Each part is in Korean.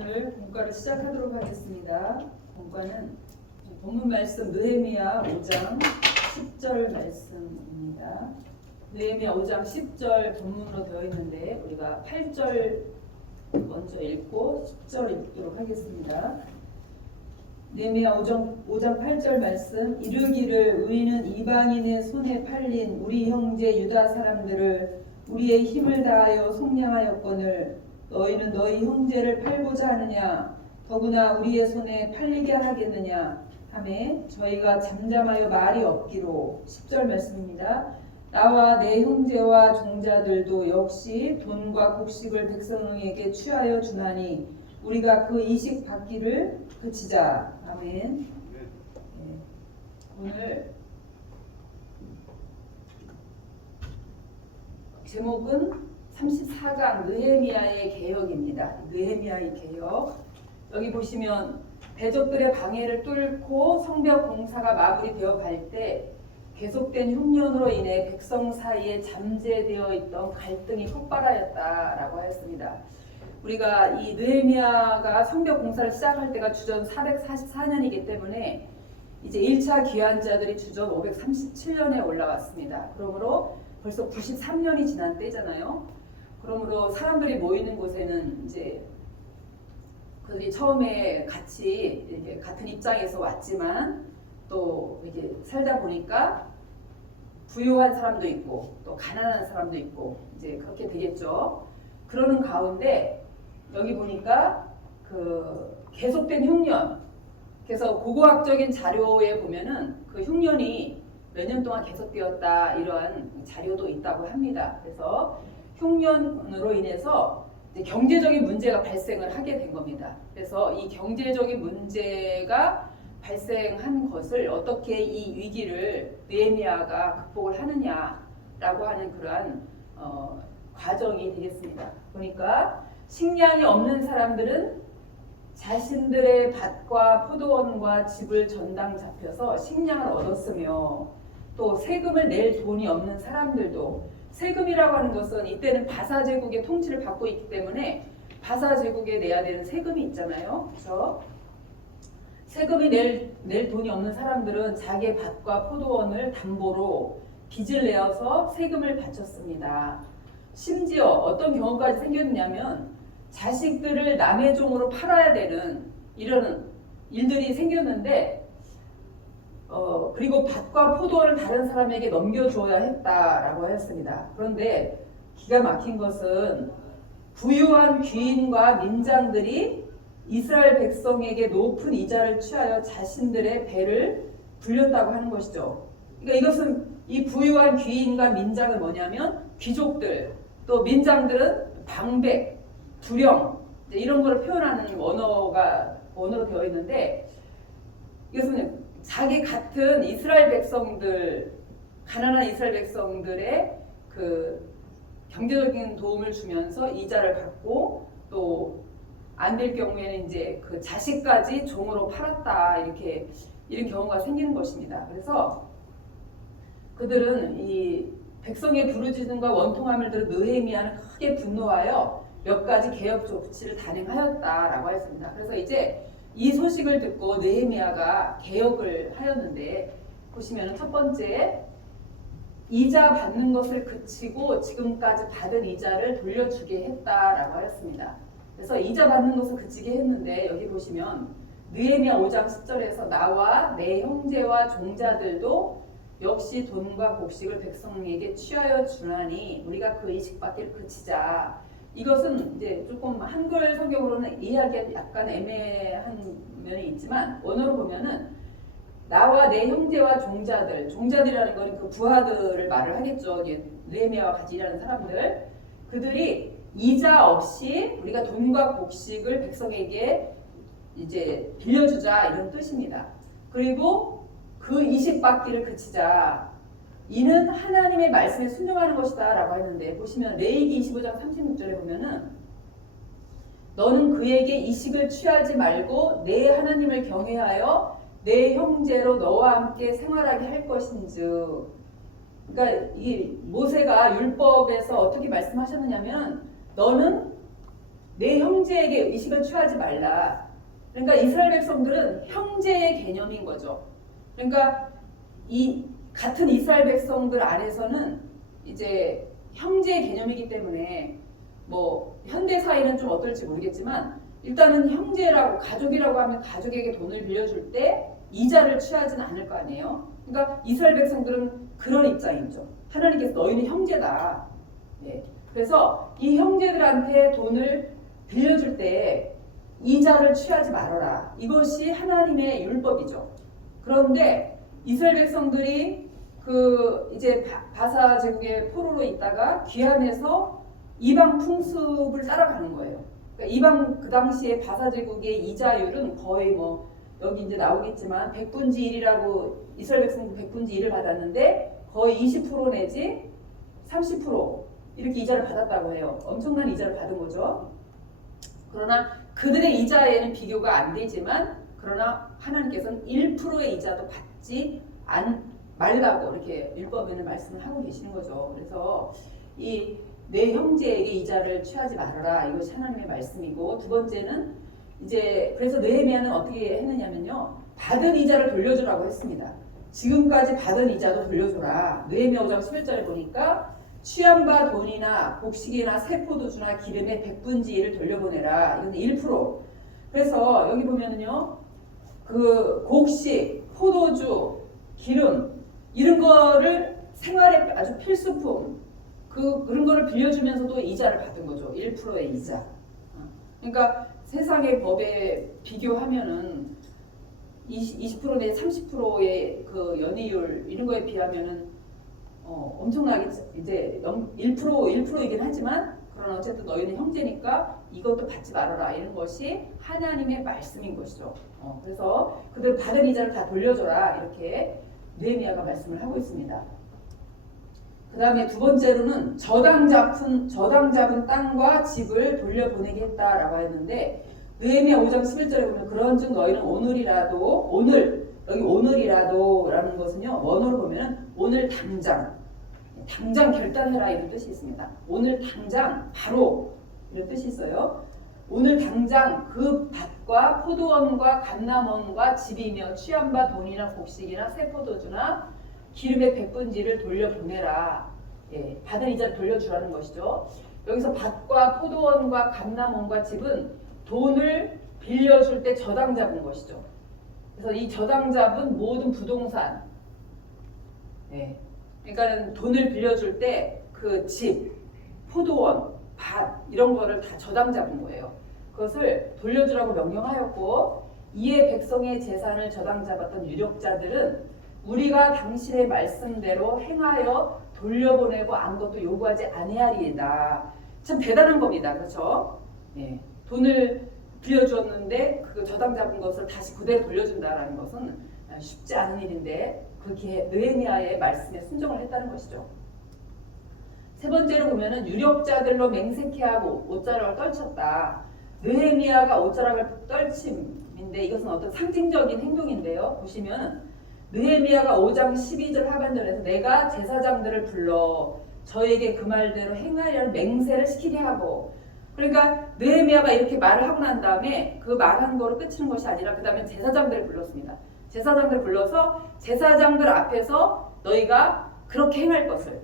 오늘 본과를 시작하도록 하겠습니다. 본과는 본문 말씀 느헤미야 5장 10절 말씀입니다. 느헤미야 5장 10절 본문으로 되어 있는데 우리가 8절 먼저 읽고 10절 읽도록 하겠습니다. 느헤미야 5장 8절 말씀. 이르기를 우리는 이방인의 손에 팔린 우리 형제 유다 사람들을 우리의 힘을 다하여 속량하였거늘 너희는 너희 형제를 팔고자 하느냐 더구나 우리의 손에 팔리게 하겠느냐 하매 저희가 잠잠하여 말이 없기로. 10절 말씀입니다. 나와 내 형제와 종자들도 역시 돈과 곡식을 백성에게 취하여 주나니 우리가 그 이식 받기를 그치자. 아멘. 네. 오늘 제목은 34강 느헤미야의 개혁입니다. 느헤미야의 개혁. 여기 보시면 대적들의 방해를 뚫고 성벽 공사가 마무리되어 갈 때 계속된 흉년으로 인해 백성 사이에 잠재되어 있던 갈등이 폭발하였다라고 하였습니다. 우리가 이 느헤미야가 성벽 공사를 시작할 때가 주전 444년이기 때문에 이제 1차 귀환자들이 주전 537년에 올라왔습니다. 그러므로 벌써 93년이 지난 때잖아요. 그러므로 사람들이 모이는 곳에는 이제 그들이 처음에 같이 이렇게 같은 입장에서 왔지만 또 이렇게 살다 보니까 부유한 사람도 있고 또 가난한 사람도 있고 이제 그렇게 되겠죠. 그러는 가운데 여기 보니까 그 계속된 흉년, 그래서 고고학적인 자료에 보면은 그 흉년이 몇 년 동안 계속되었다 이러한 자료도 있다고 합니다. 그래서 흉년으로 인해서 이제 경제적인 문제가 발생을 하게 된 겁니다. 그래서 이 경제적인 문제가 발생한 것을 어떻게 이 위기를 느헤미야가 극복을 하느냐라고 하는 그러한 과정이 되겠습니다. 보니까 식량이 없는 사람들은 자신들의 밭과 포도원과 집을 전당 잡혀서 식량을 얻었으며 또 세금을 낼 돈이 없는 사람들도, 세금이라고 하는 것은 이때는 바사 제국의 통치를 받고 있기 때문에 바사 제국에 내야 되는 세금이 있잖아요. 그래서 세금이 낼 돈이 없는 사람들은 자기의 밭과 포도원을 담보로 빚을 내어서 세금을 바쳤습니다. 심지어 어떤 경우까지 생겼냐면 자식들을 남의 종으로 팔아야 되는 이런 일들이 생겼는데 그리고 밭과 포도원을 다른 사람에게 넘겨줘야 했다라고 하였습니다. 그런데 기가 막힌 것은 부유한 귀인과 민장들이 이스라엘 백성에게 높은 이자를 취하여 자신들의 배를 불렸다고 하는 것이죠. 그러니까 이것은 이 부유한 귀인과 민장은 뭐냐면 귀족들, 또 민장들은 방백, 두령 이런 거를 표현하는 언어로 되어 있는데 이것은 자기 같은 이스라엘 백성들, 가난한 이스라엘 백성들의 그 경제적인 도움을 주면서 이자를 받고 또 안 될 경우에는 이제 그 자식까지 종으로 팔았다 이런 경우가 생기는 것입니다. 그래서 그들은 이 백성의 부르짖음과 원통함을 들은 느헤미야는 크게 분노하여 몇 가지 개혁 조치를 단행하였다라고 했습니다. 그래서 이제 이 소식을 듣고 느헤미야가 개혁을 하였는데 보시면 첫 번째, 이자 받는 것을 그치고 지금까지 받은 이자를 돌려주게 했다라고 하였습니다. 그래서 이자 받는 것을 그치게 했는데 여기 보시면 느헤미야 5장 10절에서 나와 내 형제와 종자들도 역시 돈과 곡식을 백성에게 취하여 주나니 우리가 그 이식 받기를 그치자. 이것은 이제 조금 한글 성경으로는 이해하기가 약간 애매한 면이 있지만 원어로 보면은 나와 내 형제와 종자들, 종자들이라는 것은 그 부하들을 말을 하겠죠. 느헤미야와 같이 일하는 사람들, 그들이 이자 없이 우리가 돈과 곡식을 백성에게 이제 빌려주자 이런 뜻입니다. 그리고 그 이식 받기를 그치자. 이는 하나님의 말씀에 순종하는 것이다 라고 했는데 보시면 레위기 25장 36절에 보면은 너는 그에게 이식을 취하지 말고 내 하나님을 경외하여 내 형제로 너와 함께 생활하게 할 것인즉. 그러니까 이 모세가 율법에서 어떻게 말씀하셨느냐면 너는 내 형제에게 의식을 취하지 말라. 그러니까 이스라엘 백성들은 형제의 개념인 거죠. 그러니까 이 같은 이스라엘 백성들 안에서는 이제 형제의 개념이기 때문에 뭐 현대 사회는 좀 어떨지 모르겠지만 일단은 형제라고 가족이라고 하면 가족에게 돈을 빌려줄 때 이자를 취하지는 않을 거 아니에요. 그러니까 이스라엘 백성들은 그런 입장이죠. 하나님께서 너희는 형제다. 네. 그래서 이 형제들한테 돈을 빌려줄 때 이자를 취하지 말아라. 이것이 하나님의 율법이죠. 그런데 이스라엘 백성들이 그 이제 바사 제국의 포로로 있다가 귀환해서 이방 풍습을 따라가는 거예요. 그러니까 이방 그 당시에 바사 제국의 이자율은 거의 뭐 여기 이제 나오겠지만 100분지 1이라고 이스라엘 백성들 100분지 1을 받았는데 거의 20% 내지 30% 이렇게 이자를 받았다고 해요. 엄청난 이자를 받은 거죠. 그러나 그들의 이자에는 비교가 안 되지만 그러나 하나님께서는 1%의 이자도 받지 말라고 이렇게 율법에는 말씀을 하고 계시는 거죠. 그래서 이 내 형제에게 이자를 취하지 말아라. 이것이 하나님의 말씀이고 두 번째는 이제 그래서 느헤미야는 어떻게 했느냐면요. 받은 이자를 돌려주라고 했습니다. 지금까지 받은 이자도 돌려줘라. 느헤미야 5장 11절에 보니까 취한 바 돈이나 곡식이나 새 포도주나 기름의 100분지 1을 돌려보내라. 이건 1%. 그래서 여기 보면은요. 그 곡식, 포도주, 기름 이런 거를 생활에 아주 필수품 그런 거를 빌려주면서도 이자를 받은 거죠. 1%의 이자. 그러니까 세상의 법에 비교하면은 20% 내지 30%의 그 연이율 이런 거에 비하면은 엄청나게 이제 1%이긴 하지만 그러나 어쨌든 너희는 형제니까 이것도 받지 말아라 이런 것이 하나님의 말씀인 것이죠. 그래서 그들 받은 이자를 다 돌려줘라 이렇게 느헤미야가 말씀을 하고 있습니다. 그 다음에 두 번째로는 저당 잡은 땅과 집을 돌려보내게 했다라고 했는데 느헤미야 5장 11절에 보면 그런즉 너희는 여기 오늘이라도 라는 것은요 원어로 보면 오늘 당장 결단해라 이런 뜻이 있습니다. 오늘 당장 바로 이런 뜻이 있어요. 오늘 당장 그 밭과 포도원과 감람원과 집이며 취한 바 돈이나 곡식이나 새 포도주나 기름의 100분지를 돌려보내라. 예, 받은 이자를 돌려주라는 것이죠. 여기서 밭과 포도원과 감람원과 집은 돈을 빌려줄 때 저당 잡은 것이죠. 그래서 이 저당 잡은 모든 부동산, 예, 그러니까 돈을 빌려줄 때 그 집, 포도원, 밭 이런 거를 다 저당 잡은 거예요. 그것을 돌려주라고 명령하였고 이에 백성의 재산을 저당 잡았던 유력자들은 우리가 당신의 말씀대로 행하여 돌려보내고 아무것도 요구하지 아니하리이다. 참 대단한 겁니다. 그렇죠? 예, 돈을 빌려주었는데 그 저당 잡은 것을 다시 그대로 돌려준다라는 것은 쉽지 않은 일인데 그렇게 느헤미야의 말씀에 순종을 했다는 것이죠. 세 번째로 보면은 유력자들로 맹세케 하고 옷자락을 떨쳤다. 느헤미야가 옷자락을 떨침인데 이것은 어떤 상징적인 행동인데요. 보시면 느헤미야가 5장 12절 하반절에서 내가 제사장들을 불러 저에게 그 말대로 행하려는 맹세를 시키게 하고 그러니까 느헤미야가 이렇게 말을 하고 난 다음에 그 말한 거로 끝이는 것이 아니라 그 다음에 제사장들을 불렀습니다. 제사장들을 불러서 제사장들 앞에서 너희가 그렇게 행할 것을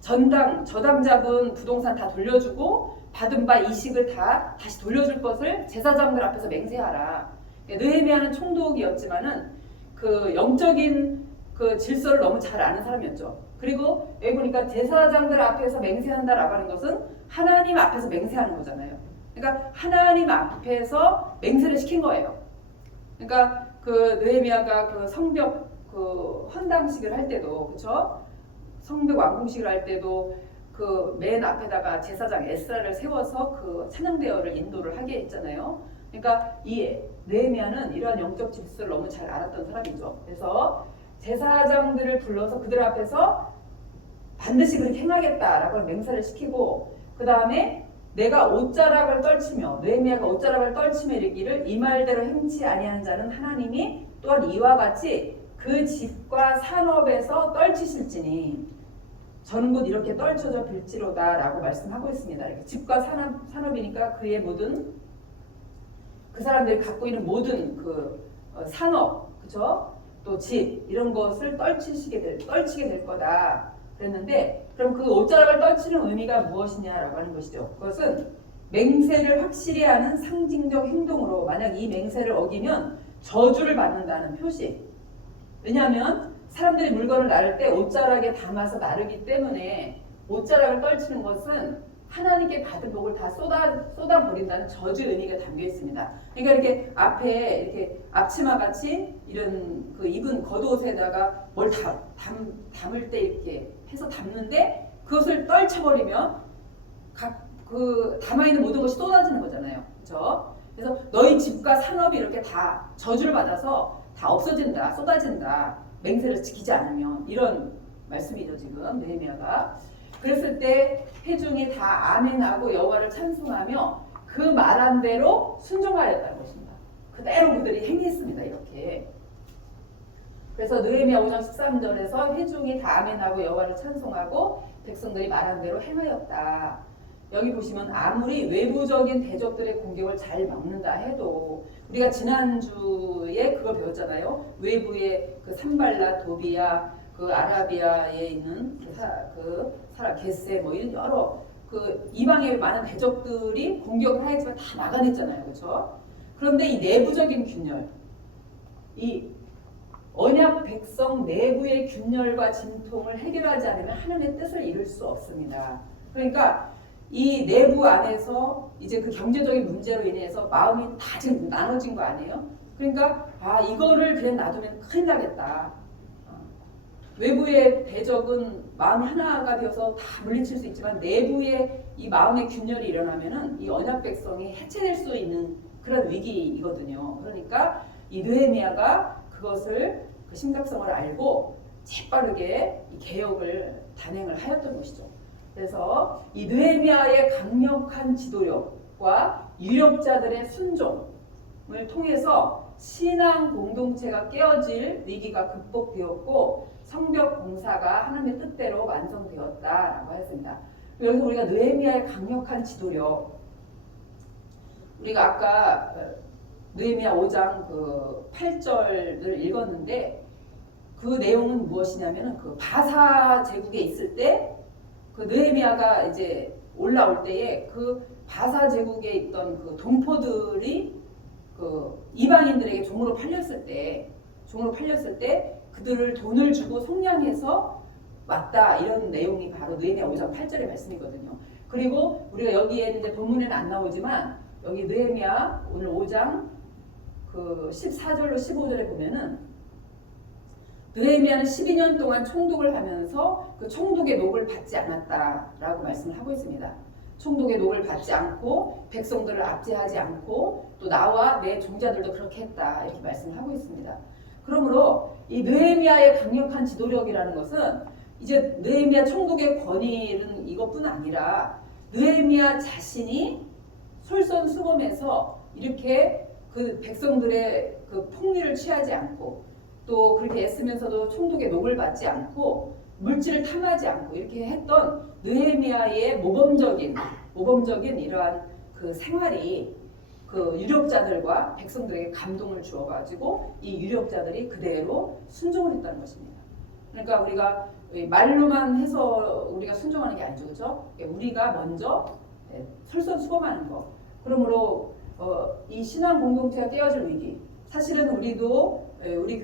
저당 잡은 부동산 다 돌려주고 받은 바 이식을 다 다시 돌려줄 것을 제사장들 앞에서 맹세하라. 느헤미야는 총독이었지만은 그 영적인 그 질서를 너무 잘 아는 사람이었죠. 그리고 여기 보니까 제사장들 앞에서 맹세한다라고 하는 것은 하나님 앞에서 맹세하는 거잖아요. 그러니까 하나님 앞에서 맹세를 시킨 거예요. 그러니까 그 느헤미야가 그 성벽 그 헌당식을 할 때도 그렇죠? 성벽 완공식을 할 때도 그 맨 앞에다가 제사장 에스라를 세워서 그 찬양대여를 인도를 하게 했잖아요. 그러니까 이 느헤미야는 이러한 영적 질서를 너무 잘 알았던 사람이죠. 그래서 제사장들을 불러서 그들 앞에서 반드시 그렇게 행하겠다라고 맹세를 시키고 그 다음에 내가 옷자락을 떨치며 느헤미야가 옷자락을 떨치며 이르기를 이 말대로 행치 아니하는 자는 하나님이 또한 이와 같이 그 집과 산업에서 떨치실지니 저는 곧 이렇게 떨쳐져 빌지로다라고 말씀하고 있습니다. 이렇게 집과 산업이니까 그의 모든 그 사람들이 갖고 있는 모든 그 산업, 그죠? 또 집 이런 것을 떨치게 될 거다. 그랬는데 그럼 그 옷자락을 떨치는 의미가 무엇이냐라고 하는 것이죠. 그것은 맹세를 확실히 하는 상징적 행동으로 만약 이 맹세를 어기면 저주를 받는다는 표시. 왜냐하면 사람들이 물건을 나를 때 옷자락에 담아서 나르기 때문에 옷자락을 떨치는 것은 하나님께 받은 복을 다 쏟아버린다는 저주 의미가 담겨 있습니다. 그러니까 이렇게 앞에 이렇게 앞치마 같이 이런 그 입은 겉옷에다가 뭘 담을 때 이렇게 해서 담는데 그것을 떨쳐버리면 그 담아있는 모든 것이 쏟아지는 거잖아요. 그렇죠? 그래서 너희 집과 산업이 이렇게 다 저주를 받아서 다 없어진다, 쏟아진다. 맹세를 지키지 않으면 이런 말씀이죠. 지금 느헤미야가. 그랬을 때 회중이 다 아멘하고 여호와를 찬송하며 그 말한 대로 순종하였다는 것입니다. 그대로 그들이 행했습니다. 이렇게. 그래서 느헤미야 5장 13절에서 회중이 다 아멘하고 여호와를 찬송하고 백성들이 말한 대로 행하였다. 여기 보시면 아무리 외부적인 대적들의 공격을 잘 막는다 해도 우리가 지난주에 그걸 배웠잖아요. 외부의 그 산발라, 도비야, 그 아라비아에 있는 그 사람 게세 뭐 이런 여러 그 이방의 많은 대적들이 공격을 하였지만 다 막아냈잖아요. 그렇죠? 그런데 이 내부적인 균열, 이 언약 백성 내부의 균열과 진통을 해결하지 않으면 하나님의 뜻을 이룰 수 없습니다. 그러니까 이 내부 안에서 이제 그 경제적인 문제로 인해서 마음이 다 지금 나눠진 거 아니에요? 그러니까 이거를 그냥 놔두면 큰일 나겠다. 외부의 대적은 마음이 하나가 되어서 다 물리칠 수 있지만 내부의 이 마음의 균열이 일어나면은 이 언약 백성이 해체될 수 있는 그런 위기이거든요. 그러니까 이 느헤미야가 그것을 그 심각성을 알고 재빠르게 이 개혁을 단행을 하였던 것이죠. 그래서 이 느헤미야의 강력한 지도력과 유력자들의 순종을 통해서 신앙 공동체가 깨어질 위기가 극복되었고 성벽 공사가 하나님의 뜻대로 완성되었다라고 했습니다. 여기서 우리가 느헤미야의 강력한 지도력, 우리가 아까 느헤미야 5장 그 8절을 읽었는데 그 내용은 무엇이냐면은 그 바사 제국에 있을 때 그 느헤미야가 이제 올라올 때에 그 바사 제국에 있던 그 동포들이 그 이방인들에게 종으로 팔렸을 때 그들을 돈을 주고 속량해서 왔다 이런 내용이 바로 느헤미야 5장 8절의 말씀이거든요. 그리고 우리가 여기에 이제 본문에는 안 나오지만 여기 느헤미야 오늘 5장 그 14절로 15절에 보면은 느헤미야는 12년 동안 총독을 하면서 그 총독의 녹을 받지 않았다라고 말씀을 하고 있습니다. 총독의 녹을 받지 않고 백성들을 압제하지 않고 또 나와 내 종자들도 그렇게 했다 이렇게 말씀을 하고 있습니다. 그러므로 이 느헤미야의 강력한 지도력이라는 것은 이제 느헤미야 총독의 권위는 이것뿐 아니라 느헤미야 자신이 솔선수범해서 이렇게 그 백성들의 그 폭리를 취하지 않고 또 그렇게 애쓰면서도 총독의 녹을 받지 않고 물질을 탐하지 않고 이렇게 했던 느헤미야의 모범적인 이러한 그 생활이 그 유력자들과 백성들에게 감동을 주어가지고 이 유력자들이 그대로 순종을 했다는 것입니다. 그러니까 우리가 말로만 해서 우리가 순종하는 게 아니죠, 그렇죠? 우리가 먼저 솔선수범하는 거. 그러므로 이 신앙 공동체가 깨어질 위기. 사실은 우리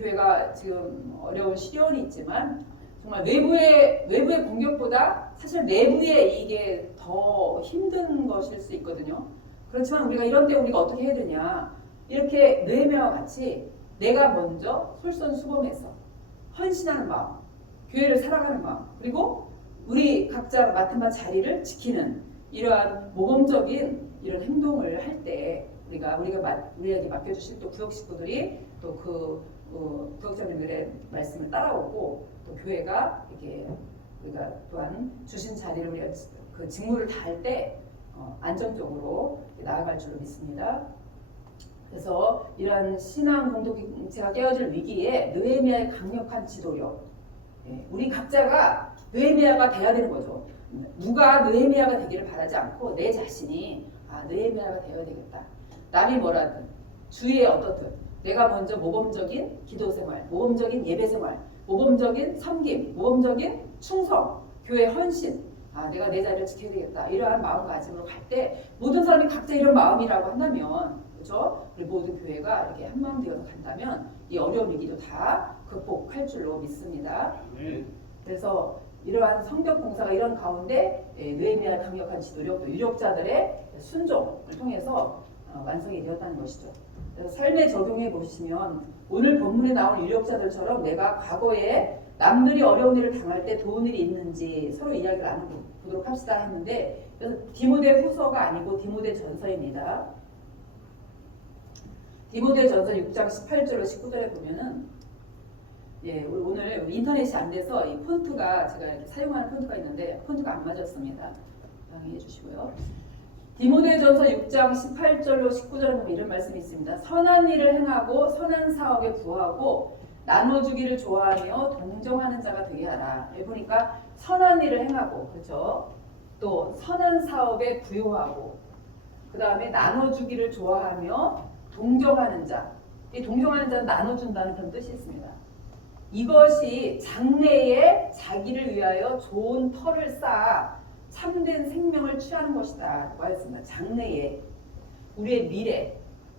교회가 지금 어려운 시련이 있지만 정말 외부의 공격보다 사실 내부의 이게 더 힘든 것일 수 있거든요. 그렇지만 우리가 이런 때 우리가 어떻게 해야 되냐? 이렇게 느헤미야와 같이 내가 먼저 솔선수범해서 헌신하는 마음, 교회를 사랑하는 마음, 그리고 우리 각자 맡은 바 자리를 지키는 이러한 모범적인 이런 행동을 할 때 우리에게 맡겨주실 또 구역 식구들이 또 구역장님들의 말씀을 따라오고 또 교회가 이렇게 우리가 또한 주신 자리를 우리가 그 직무를 다할 때 안정적으로 나아갈 줄로 믿습니다. 그래서 이러한 신앙 공동체가 깨어질 위기에 느헤미야의 강력한 지도력, 우리 각자가 느헤미야가 돼야 되는 거죠. 누가 느헤미야가 되기를 바라지 않고 내 자신이 느헤미야가 되어야 되겠다. 남이 뭐라든 주위에 어떻든 내가 먼저 모범적인 기도 생활, 모범적인 예배 생활, 모범적인 섬김, 모범적인 충성, 교회 헌신, 내가 내 자리를 지켜야 되겠다. 이러한 마음가짐으로 갈 때 모든 사람이 각자 이런 마음이라고 한다면, 그렇죠? 우리 모든 교회가 이렇게 한 마음 되어서 간다면 이 어려운 위기도 다 극복할 줄로 믿습니다. 그래서 이러한 성벽 공사가 이런 가운데 느헤미야의 강력한 지도력, 또 유력자들의 순종을 통해서 완성이 되었다는 것이죠. 그래서 삶에 적용해 보시면 오늘 본문에 나온 유력자들처럼 내가 과거에 남들이 어려운 일을 당할 때 도운 일이 있는지 서로 이야기를 나눠보도록 합시다 했는데, 그래서 디모데 후서가 아니고 디모데 전서입니다. 디모데 전서 6장 18절로 19절에 보면은 오늘 인터넷이 안 돼서 이 폰트가 제가 이렇게 사용하는 폰트가 있는데 폰트가 안 맞았습니다. 양해해 주시고요. 디모데전서 6장 18절로 19절에 보면 이런 말씀이 있습니다. 선한 일을 행하고 선한 사업에 부하고 나눠주기를 좋아하며 동정하는 자가 되게 하라. 여기 보니까 선한 일을 행하고, 그렇죠? 또 선한 사업에 부요하고, 그 다음에 나눠주기를 좋아하며 동정하는 자. 이 동정하는 자는 나눠준다는 그런 뜻이 있습니다. 이것이 장래에 자기를 위하여 좋은 터를 쌓아 참된 생명을 취하는 것이다 라고 하였습니다. 장래에 우리의 미래,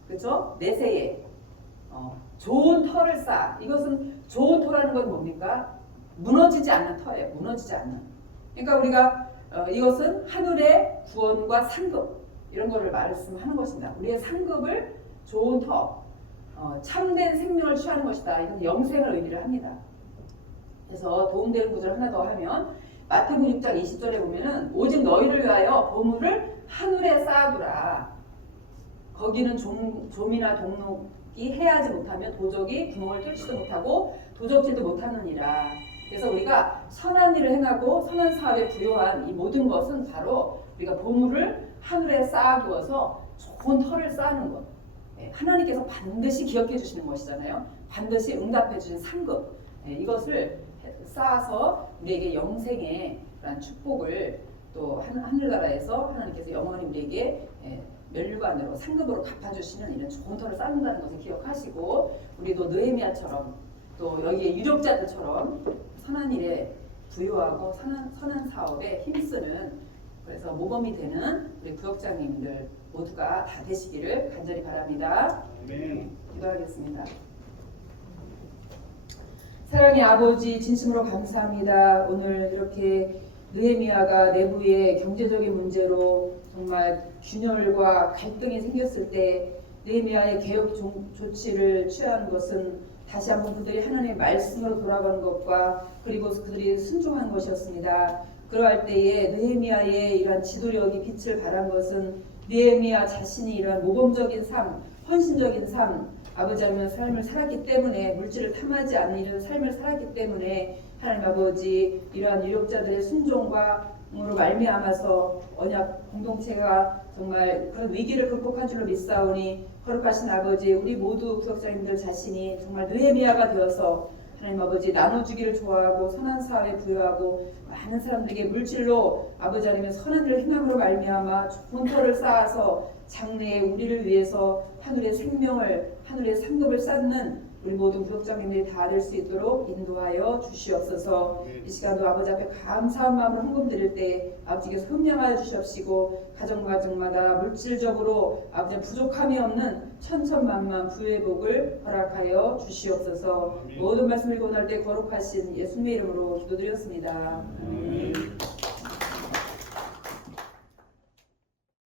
그렇죠? 내세에 좋은 터를 쌓아. 이것은 좋은 터라는 건 뭡니까? 무너지지 않는 터예요. 무너지지 않는. 그러니까 우리가 이것은 하늘의 구원과 상급 이런 거를 말씀하는 것입니다. 우리의 상급을 좋은 터, 참된 생명을 취하는 것이다. 이건 영생을 의미를 합니다. 그래서 도움되는 구절 하나 더 하면 마태복음 6장 20절에 보면은 오직 너희를 위하여 보물을 하늘에 쌓아두라. 거기는 좀이나 동록이 해하지 못하며 도적이 구멍을 뚫지도 못하고 도적질도 못하느니라. 그래서 우리가 선한 일을 행하고 선한 사업에 부요한 이 모든 것은 바로 우리가 보물을 하늘에 쌓아두어서 좋은 터를 쌓는 것. 하나님께서 반드시 기억해 주시는 것이잖아요. 반드시 응답해 주신 상급. 이것을 쌓아서 우리에게 영생의 그런 축복을 또 하늘나라에서 하나님께서 영원히 우리에게 멸류관으로 상급으로 갚아주시는 이런 좋은 터를 쌓는다는 것을 기억하시고, 우리도 느헤미야처럼 또 여기에 유력자들처럼 선한 일에 부유하고 선한 사업에 힘쓰는, 그래서 모범이 되는 우리 구역장님들 모두가 다 되시기를 간절히 바랍니다. 기도하겠습니다. 사랑의 아버지, 진심으로 감사합니다. 오늘 이렇게 느헤미야가 내부의 경제적인 문제로 정말 균열과 갈등이 생겼을 때 느헤미야의 개혁 조치를 취한 것은 다시 한번 그들이 하나님의 말씀으로 돌아가는 것과 그리고 그들이 순종한 것이었습니다. 그러할 때에 느헤미야의 이러한 지도력이 빛을 발한 것은 느헤미야 자신이 이러한 모범적인 삶, 헌신적인 삶, 아버지 하나님의 삶을 살았기 때문에, 물질을 탐하지 않는 이런 삶을 살았기 때문에 하나님 아버지 이러한 유력자들의 순종과으로 말미암아서 언약 공동체가 정말 그런 위기를 극복한 줄로 믿사오니, 거룩하신 아버지, 우리 모두 구역장님들 자신이 정말 느헤미야가 되어서 하나님 아버지 나눠주기를 좋아하고 선한 사업에 부여하고 많은 사람들에게 물질로 아버지 하나님의 선한 일을 행함으로 말미암아 좋은 터를 쌓아서 장래에 우리를 위해서 하늘의 생명을, 하늘의 상급을 쌓는 우리 모든 구역장님들이 다 될 수 있도록 인도하여 주시옵소서. 이 시간도 아버지 앞에 감사한 마음으로 헌금 드릴 때 아버지께서 흠령하여 주시옵시고, 가정마다 물질적으로 아버지 부족함이 없는 천천만만 부의 복을 허락하여 주시옵소서. 모든 말씀을 권할 때 거룩하신 예수님의 이름으로 기도드렸습니다.